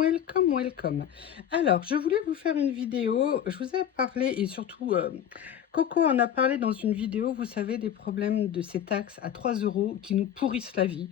welcome, welcome. Alors, je voulais vous faire une vidéo. Je vous ai parlé et surtout, Coco en a parlé dans une vidéo, vous savez, des problèmes de ces taxes à 3 euros qui nous pourrissent la vie.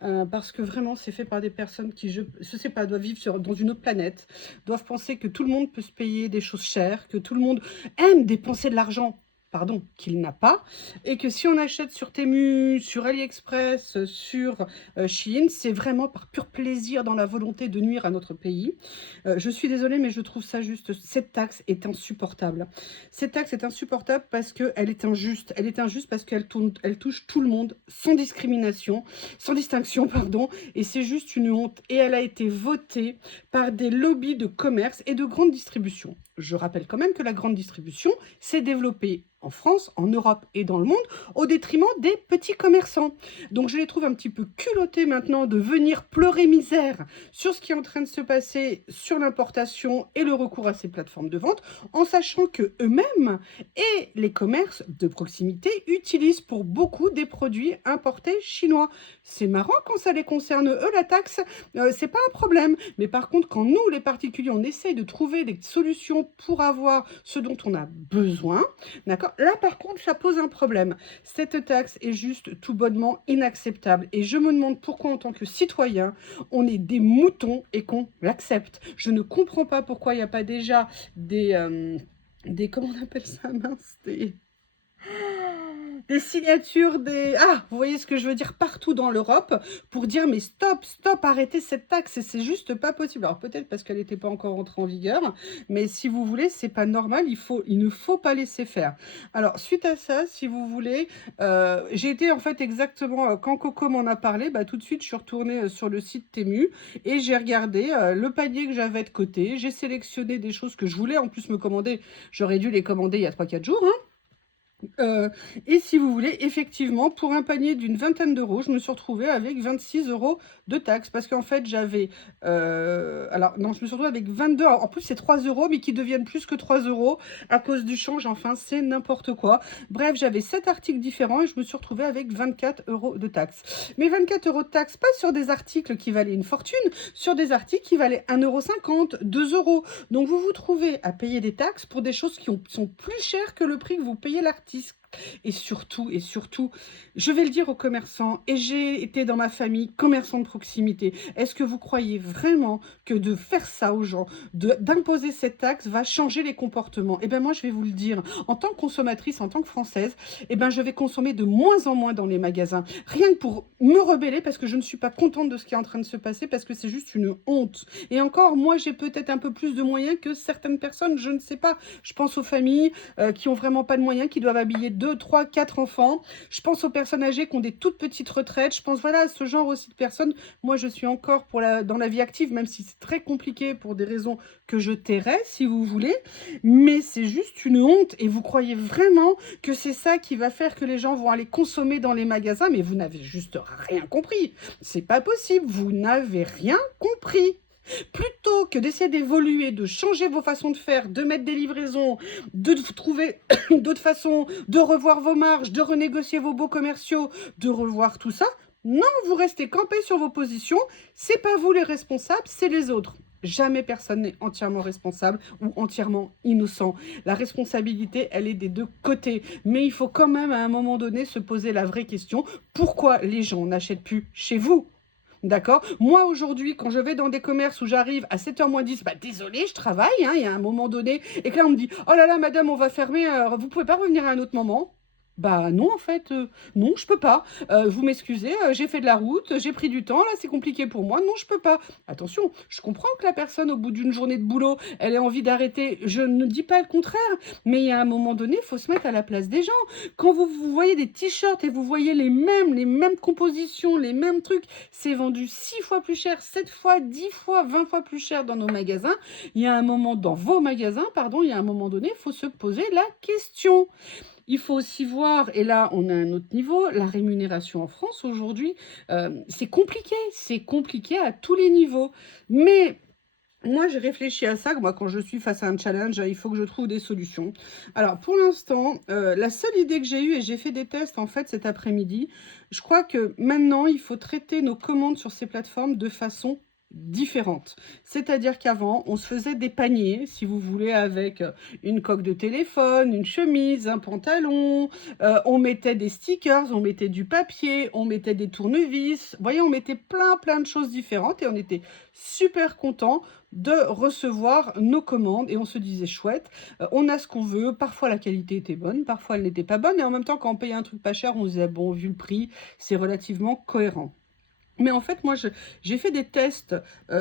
Parce que vraiment, c'est fait par des personnes qui, je sais pas, doivent vivre dans une autre planète, doivent penser que tout le monde peut se payer des choses chères, que tout le monde aime dépenser de l'argent. Pardon, qu'il n'a pas, et que si on achète sur Temu, sur AliExpress, sur Shein, c'est vraiment par pur plaisir dans la volonté de nuire à notre pays. Je suis désolée, mais je trouve ça juste. Cette taxe est insupportable. Cette taxe est insupportable parce qu'elle est injuste. Elle est injuste parce elle touche tout le monde sans discrimination, sans distinction, pardon. Et c'est juste une honte. Et elle a été votée par des lobbies de commerce et de grande distribution. Je rappelle quand même que la grande distribution s'est développée en France, en Europe et dans le monde, au détriment des petits commerçants. Donc je les trouve un petit peu culottés maintenant de venir pleurer misère sur ce qui est en train de se passer sur l'importation et le recours à ces plateformes de vente, en sachant que eux-mêmes et les commerces de proximité utilisent pour beaucoup des produits importés chinois. C'est marrant quand ça les concerne, eux, la taxe, c'est pas un problème. Mais par contre, quand nous, les particuliers, on essaye de trouver des solutions pour avoir ce dont on a besoin, d'accord? Là, par contre, ça pose un problème. Cette taxe est juste tout bonnement inacceptable. Et je me demande pourquoi, en tant que citoyen, on est des moutons et qu'on l'accepte. Je ne comprends pas pourquoi il n'y a pas déjà comment on appelle ça, mince, des signatures, Ah, vous voyez ce que je veux dire, partout dans l'Europe, pour dire mais stop, stop, arrêtez cette taxe, c'est juste pas possible. Alors peut-être parce qu'elle n'était pas encore entrée en vigueur, mais si vous voulez, c'est pas normal, il ne faut pas laisser faire. Alors suite à ça, si vous voulez, j'ai été en fait exactement, quand Coco m'en a parlé, bah, tout de suite je suis retournée sur le site Temu et j'ai regardé le panier que j'avais de côté, j'ai sélectionné des choses que je voulais en plus me commander, j'aurais dû les commander il y a 3-4 jours, hein. Et si vous voulez, effectivement, pour un panier d'une vingtaine d'euros, je me suis retrouvée avec 26 euros de taxes. Parce qu'en fait, j'avais... alors, non, je me suis retrouvée avec 22. En plus, c'est 3 euros, mais qui deviennent plus que 3 euros à cause du change. Enfin, c'est n'importe quoi. Bref, j'avais 7 articles différents et je me suis retrouvée avec 24 euros de taxes. Mais 24 euros de taxes, pas sur des articles qui valaient une fortune, sur des articles qui valaient 1,50 €, 2 euros. Donc, vous vous trouvez à payer des taxes pour des choses qui sont plus chères que le prix que vous payez l'article. Et surtout, je vais le dire aux commerçants, et j'ai été dans ma famille commerçant de proximité. Est-ce que vous croyez vraiment que de faire ça aux gens, d'imposer cette taxe, va changer les comportements? Eh bien, moi, je vais vous le dire, en tant que consommatrice, en tant que Française, eh bien, je vais consommer de moins en moins dans les magasins. Rien que pour me rebeller, parce que je ne suis pas contente de ce qui est en train de se passer, parce que c'est juste une honte. Et encore, moi, j'ai peut-être un peu plus de moyens que certaines personnes, je ne sais pas. Je pense aux familles qui ont vraiment pas de moyens, qui doivent habiller 2, 3, 4 enfants. Je pense aux personnes âgées qui ont des toutes petites retraites. Je pense voilà, à ce genre aussi de personnes. Moi, je suis encore dans la vie active, même si c'est très compliqué pour des raisons que je tairai, si vous voulez. Mais c'est juste une honte. Et vous croyez vraiment que c'est ça qui va faire que les gens vont aller consommer dans les magasins? Mais vous n'avez juste rien compris. C'est pas possible. Vous n'avez rien compris. Plutôt que d'essayer d'évoluer, de changer vos façons de faire, de mettre des livraisons, de trouver d'autres façons, de revoir vos marges, de renégocier vos baux commerciaux, de revoir tout ça, non, vous restez campé sur vos positions. C'est pas vous les responsables, c'est les autres. Jamais personne n'est entièrement responsable ou entièrement innocent. La responsabilité, elle est des deux côtés. Mais il faut quand même à un moment donné se poser la vraie question. Pourquoi les gens n'achètent plus chez vous? D'accord? Moi, aujourd'hui, quand je vais dans des commerces où j'arrive à 7h moins 10, bah désolé, je travaille, hein, il y a un moment donné, et que là, on me dit, oh là là, madame, on va fermer, vous pouvez pas revenir à un autre moment? Bah non, en fait, non, je peux pas. Vous m'excusez, j'ai fait de la route, j'ai pris du temps, là, c'est compliqué pour moi, non, je peux pas. Attention, je comprends que la personne, au bout d'une journée de boulot, elle ait envie d'arrêter, je ne dis pas le contraire, mais il y a un moment donné, il faut se mettre à la place des gens. Quand vous voyez des t-shirts et vous voyez les mêmes compositions, les mêmes trucs, c'est vendu 6 fois plus cher, 7 fois, 10 fois, 20 fois plus cher dans nos magasins. Il y a un moment, dans vos magasins, pardon, il y a un moment donné, il faut se poser la question. Il faut aussi voir, et là on a un autre niveau, la rémunération en France aujourd'hui, c'est compliqué à tous les niveaux. Mais moi, j'ai réfléchi à ça. Moi, quand je suis face à un challenge, il faut que je trouve des solutions. Alors, pour l'instant, la seule idée que j'ai eue, et j'ai fait des tests en fait cet après-midi, je crois que maintenant, il faut traiter nos commandes sur ces plateformes de façon différentes. C'est-à-dire qu'avant, on se faisait des paniers, si vous voulez, avec une coque de téléphone, une chemise, un pantalon, on mettait des stickers, on mettait du papier, on mettait des tournevis. Vous voyez, on mettait plein de choses différentes et on était super contents de recevoir nos commandes et on se disait chouette, on a ce qu'on veut. Parfois la qualité était bonne, parfois elle n'était pas bonne et en même temps quand on payait un truc pas cher, on se disait bon, vu le prix, c'est relativement cohérent. Mais en fait, moi, j'ai fait des tests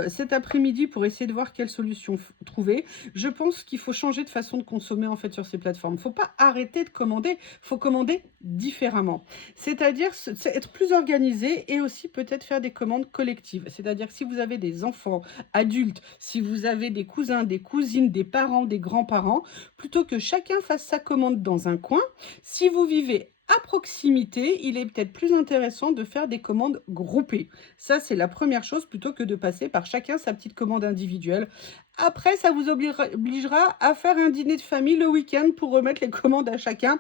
cet après-midi pour essayer de voir quelle solution trouver. Je pense qu'il faut changer de façon de consommer en fait sur ces plateformes. Il ne faut pas arrêter de commander, il faut commander différemment. C'est-à-dire être plus organisé et aussi peut-être faire des commandes collectives. C'est-à-dire si vous avez des enfants, adultes, si vous avez des cousins, des cousines, des parents, des grands-parents, plutôt que chacun fasse sa commande dans un coin, si vous vivez à proximité, il est peut-être plus intéressant de faire des commandes groupées. Ça, c'est la première chose plutôt que de passer par chacun sa petite commande individuelle. Après, ça vous obligera à faire un dîner de famille le week-end pour remettre les commandes à chacun,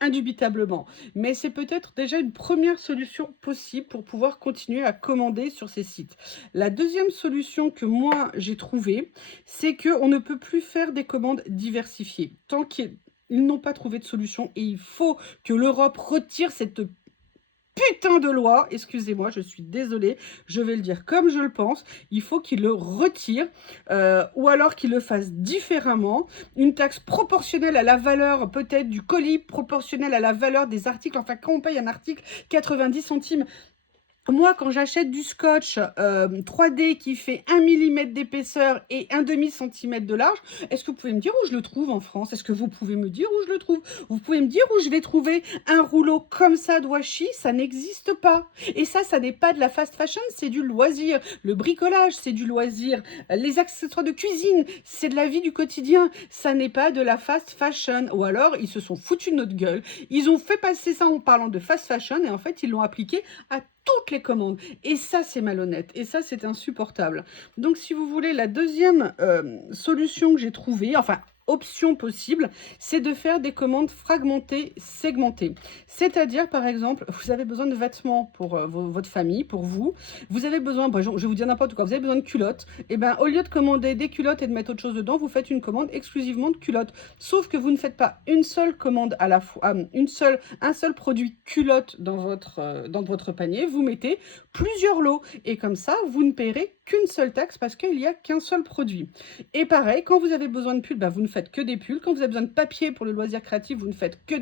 indubitablement. Mais c'est peut-être déjà une première solution possible pour pouvoir continuer à commander sur ces sites. La deuxième solution que moi j'ai trouvée, c'est qu'on ne peut plus faire des commandes diversifiées. Tant qu'ils n'ont pas trouvé de solution et il faut que l'Europe retire cette putain de loi, excusez-moi, je suis désolée, je vais le dire comme je le pense, il faut qu'il le retire ou alors qu'il le fasse différemment, une taxe proportionnelle à la valeur peut-être du colis, proportionnelle à la valeur des articles, enfin quand on paye un article 90 centimes, moi, quand j'achète du scotch 3D qui fait 1 mm d'épaisseur et 1/2 centimètre de large, est-ce que vous pouvez me dire où je le trouve en France? Est-ce que vous pouvez me dire où je le trouve? Vous pouvez me dire où je vais trouver un rouleau comme ça de washi? Ça n'existe pas. Et ça n'est pas de la fast fashion, c'est du loisir. Le bricolage, c'est du loisir. Les accessoires de cuisine, c'est de la vie du quotidien. Ça n'est pas de la fast fashion. Ou alors, ils se sont foutus de notre gueule. Ils ont fait passer ça en parlant de fast fashion et en fait, ils l'ont appliqué à toutes les commandes. Et ça, c'est malhonnête. Et ça, c'est insupportable. Donc, si vous voulez, la deuxième solution que j'ai trouvée, enfin, option possible, c'est de faire des commandes fragmentées, segmentées. C'est-à-dire, par exemple, vous avez besoin de vêtements pour votre famille, pour vous. Vous avez besoin, je vais vous dire n'importe quoi, vous avez besoin de culottes. Et bien, au lieu de commander des culottes et de mettre autre chose dedans, vous faites une commande exclusivement de culottes. Sauf que vous ne faites pas une seule commande à la fois, un seul produit culotte dans votre panier. Vous mettez plusieurs lots. Et comme ça, vous ne paierez qu'une seule taxe parce qu'il n'y a qu'un seul produit. Et pareil, quand vous avez besoin de pulls, vous ne faites que des pulls. Quand vous avez besoin de papier pour le loisir créatif, vous ne faites que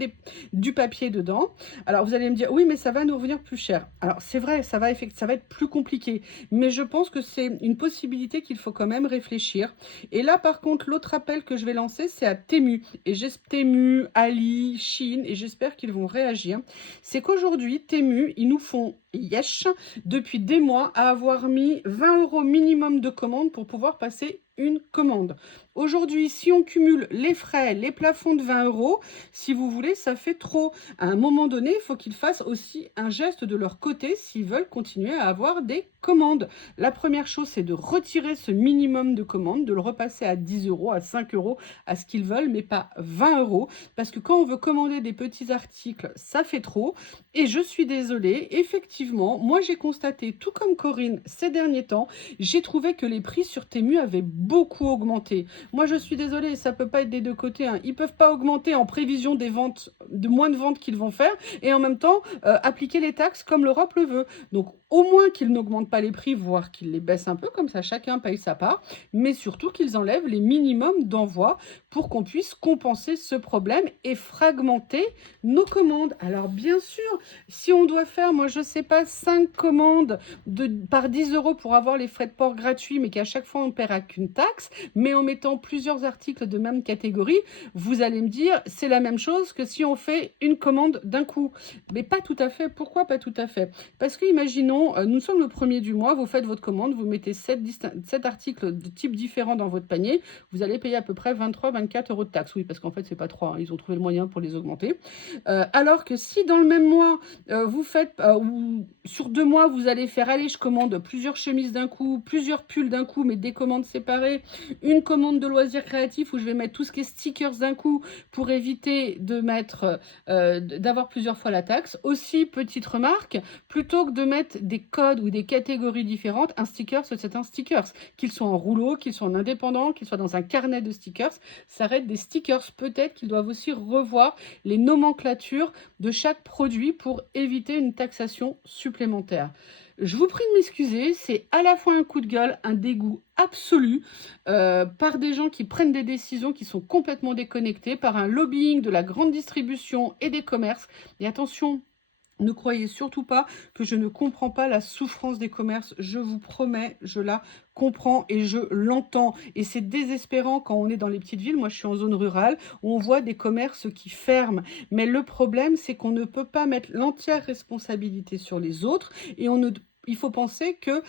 du papier dedans. Alors, vous allez me dire, oui, mais ça va nous revenir plus cher. Alors, c'est vrai, ça va être plus compliqué. Mais je pense que c'est une possibilité qu'il faut quand même réfléchir. Et là, par contre, l'autre appel que je vais lancer, c'est à Temu. Et Temu, Ali, Shein, et j'espère qu'ils vont réagir. C'est qu'aujourd'hui, Temu, ils nous font yesh depuis des mois à avoir mis 20 € minimum de commande pour pouvoir passer une commande. Aujourd'hui, si on cumule les frais, les plafonds de 20 €, si vous voulez, ça fait trop. À un moment donné, il faut qu'ils fassent aussi un geste de leur côté s'ils veulent continuer à avoir des commandes. La première chose, c'est de retirer ce minimum de commandes, de le repasser à 10 €, à 5 €, à ce qu'ils veulent, mais pas 20 €. Parce que quand on veut commander des petits articles, ça fait trop. Et je suis désolée, effectivement, moi j'ai constaté, tout comme Corinne, ces derniers temps, j'ai trouvé que les prix sur Temu avaient beaucoup augmenté. Moi, je suis désolée, ça peut pas être des deux côtés, hein. Ils peuvent pas augmenter en prévision des ventes, de moins de ventes qu'ils vont faire, et en même temps appliquer les taxes comme l'Europe le veut. Donc, au moins qu'ils n'augmentent pas les prix, voire qu'ils les baissent un peu, comme ça chacun paye sa part, mais surtout qu'ils enlèvent les minimums d'envoi pour qu'on puisse compenser ce problème et fragmenter nos commandes. Alors, bien sûr, si on doit faire, moi, je sais pas, 5 commandes par 10 € pour avoir les frais de port gratuits, mais qu'à chaque fois on ne paiera qu'une taxe, mais en mettant plusieurs articles de même catégorie, vous allez me dire, c'est la même chose que si on fait une commande d'un coup. Mais pas tout à fait. Pourquoi pas tout à fait? Parce que, imaginons, nous sommes le 1er du mois, vous faites votre commande, vous mettez 7 articles de types différents dans votre panier, vous allez payer à peu près 23-24 € de taxes. Oui, parce qu'en fait, c'est pas 3, hein, ils ont trouvé le moyen pour les augmenter. Alors que si dans le même mois, vous faites, sur 2 mois, vous allez faire: «Allez, je commande plusieurs chemises d'un coup, plusieurs pulls d'un coup, mais des commandes séparées, une commande de loisirs créatifs où je vais mettre tout ce qui est stickers d'un coup pour éviter de mettre, d'avoir plusieurs fois la taxe». Aussi, petite remarque, plutôt que de mettre des codes ou des catégories différentes, un sticker, c'est un stickers. Qu'ils soient en rouleau, qu'ils soient en indépendant, qu'ils soient dans un carnet de stickers, ça reste des stickers. Peut-être qu'ils doivent aussi revoir les nomenclatures de chaque produit pour éviter une taxation supplémentaire. Je vous prie de m'excuser, c'est à la fois un coup de gueule, un dégoût absolu par des gens qui prennent des décisions qui sont complètement déconnectées, par un lobbying de la grande distribution et des commerces. Et attention, ne croyez surtout pas que je ne comprends pas la souffrance des commerces. Je vous promets, je la comprends et je l'entends. Et c'est désespérant quand on est dans les petites villes. Moi, je suis en zone rurale où on voit des commerces qui ferment. Mais le problème, c'est qu'on ne peut pas mettre l'entière responsabilité sur les autres et on ne il faut penser que,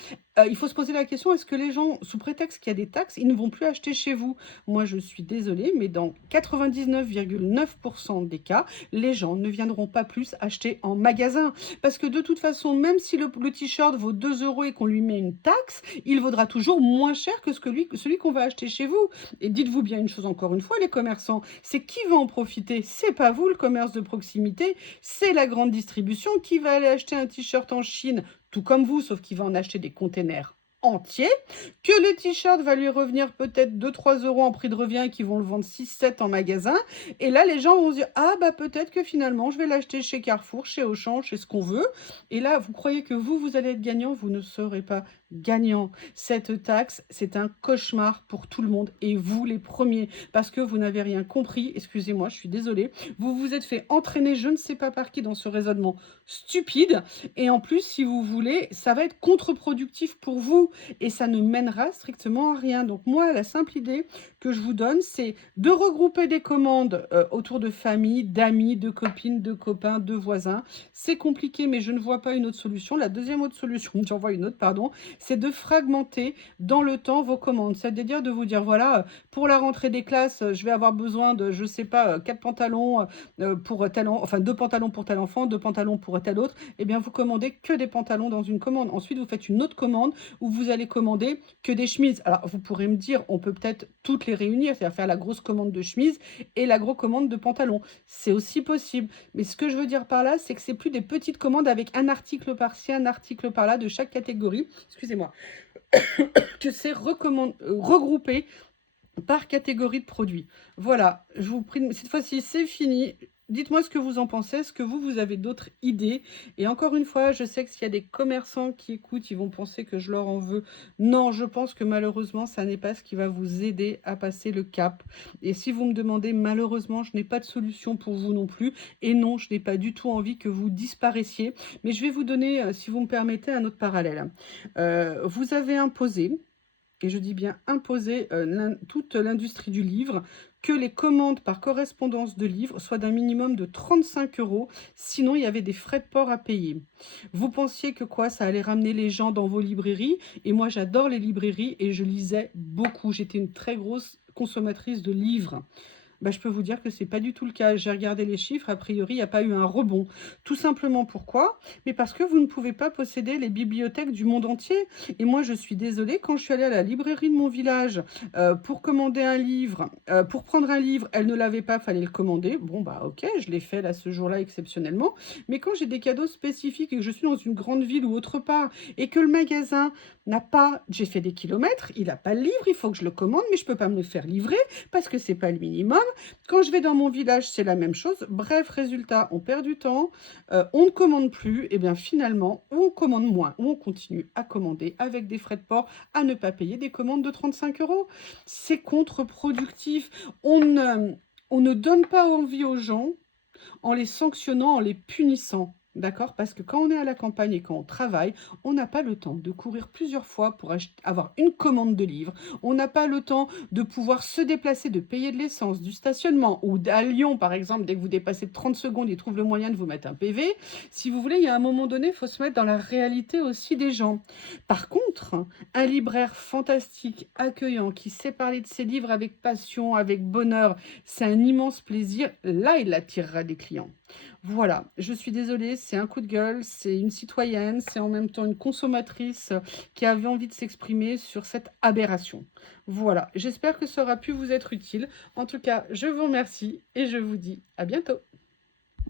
il faut se poser la question, est-ce que les gens, sous prétexte qu'il y a des taxes, ils ne vont plus acheter chez vous? Moi, je suis désolée, mais dans 99,9% des cas, les gens ne viendront pas plus acheter en magasin. Parce que de toute façon, même si le t-shirt vaut 2 € et qu'on lui met une taxe, il vaudra toujours moins cher que celui qu'on va acheter chez vous. Et dites-vous bien une chose encore une fois, les commerçants, c'est qui va en profiter? C'est pas vous, le commerce de proximité, c'est la grande distribution qui va aller acheter un t-shirt en Chine, tout comme vous, sauf qu'il va en acheter des containers entiers, que le t-shirt va lui revenir peut-être 2-3 € en prix de revient et qu'ils vont le vendre 6-7 en magasin. Et là, les gens vont se dire, ah bah peut-être que finalement, je vais l'acheter chez Carrefour, chez Auchan, chez ce qu'on veut. Et là, vous croyez que vous allez être gagnant? Vous ne serez pas gagnant. Cette taxe, c'est un cauchemar pour tout le monde et vous les premiers, parce que vous n'avez rien compris. Excusez-moi, je suis désolée. Vous vous êtes fait entraîner, je ne sais pas par qui, dans ce raisonnement stupide. Et en plus, si vous voulez, ça va être contre-productif pour vous et ça ne mènera strictement à rien. Donc moi, la simple idée que je vous donne, c'est de regrouper des commandes autour de famille, d'amis, de copines, de copains, de voisins. C'est compliqué, mais je ne vois pas une autre solution. La deuxième autre solution, j'en vois une autre, pardon, c'est de fragmenter dans le temps vos commandes. C'est-à-dire de vous dire, voilà, pour la rentrée des classes, je vais avoir besoin de, je sais pas, 4 pantalons pour tel enfin 2 pantalons pour tel enfant, 2 pantalons pour tel autre. Eh bien, vous commandez que des pantalons dans une commande. Ensuite, vous faites une autre commande où vous allez commander que des chemises. Alors, vous pourrez me dire, on peut peut-être toutes les réunir, c'est-à-dire faire la grosse commande de chemises et la grosse commande de pantalons. C'est aussi possible. Mais ce que je veux dire par là, c'est que c'est plus des petites commandes avec un article par-ci, un article par-là de chaque catégorie. Excusez-moi. Que c'est regroupé par catégorie de produits. Voilà, je vous prie, cette fois-ci, c'est fini. Dites-moi ce que vous en pensez. Est-ce que vous avez d'autres idées? Et encore une fois, je sais que s'il y a des commerçants qui écoutent, ils vont penser que je leur en veux. Non, je pense que malheureusement, ça n'est pas ce qui va vous aider à passer le cap. Et si vous me demandez, malheureusement, je n'ai pas de solution pour vous non plus. Et non, je n'ai pas du tout envie que vous disparaissiez. Mais je vais vous donner, si vous me permettez, un autre parallèle. Vous avez imposé, et je dis bien imposer, toute l'industrie du livre, que les commandes par correspondance de livres soient d'un minimum de 35 €, sinon il y avait des frais de port à payer. Vous pensiez que quoi? Ça allait ramener les gens dans vos librairies? Et moi j'adore les librairies et je lisais beaucoup. J'étais une très grosse consommatrice de livres. Bah, je peux vous dire que c'est pas du tout le cas. J'ai regardé les chiffres, a priori, il n'y a pas eu un rebond. Tout simplement pourquoi? Mais parce que vous ne pouvez pas posséder les bibliothèques du monde entier. Et moi, je suis désolée, quand je suis allée à la librairie de mon village pour commander un livre, pour prendre un livre, elle ne l'avait pas, fallait le commander. Bon, bah ok, je l'ai fait là ce jour-là exceptionnellement. Mais quand j'ai des cadeaux spécifiques et que je suis dans une grande ville ou autre part et que le magasin n'a pas, j'ai fait des kilomètres, il n'a pas le livre, il faut que je le commande, mais je ne peux pas me le faire livrer parce que c'est pas le minimum. Quand je vais dans mon village, c'est la même chose. Bref, résultat, on perd du temps, on ne commande plus, et bien finalement, ou on commande moins, ou on continue à commander avec des frais de port, à ne pas payer des commandes de 35 €. C'est contre-productif. On ne donne pas envie aux gens en les sanctionnant, en les punissant. D'accord? Parce que quand on est à la campagne et quand on travaille, on n'a pas le temps de courir plusieurs fois pour avoir une commande de livres. On n'a pas le temps de pouvoir se déplacer, de payer de l'essence, du stationnement. Ou à Lyon, par exemple, dès que vous dépassez de 30 secondes, ils trouvent le moyen de vous mettre un PV. Si vous voulez, il y a un moment donné, il faut se mettre dans la réalité aussi des gens. Par contre, contre, un libraire fantastique, accueillant, qui sait parler de ses livres avec passion, avec bonheur, c'est un immense plaisir, là, il attirera des clients. Voilà, je suis désolée, c'est un coup de gueule, c'est une citoyenne, c'est en même temps une consommatrice qui avait envie de s'exprimer sur cette aberration. Voilà, j'espère que ça aura pu vous être utile. En tout cas, je vous remercie et je vous dis à bientôt.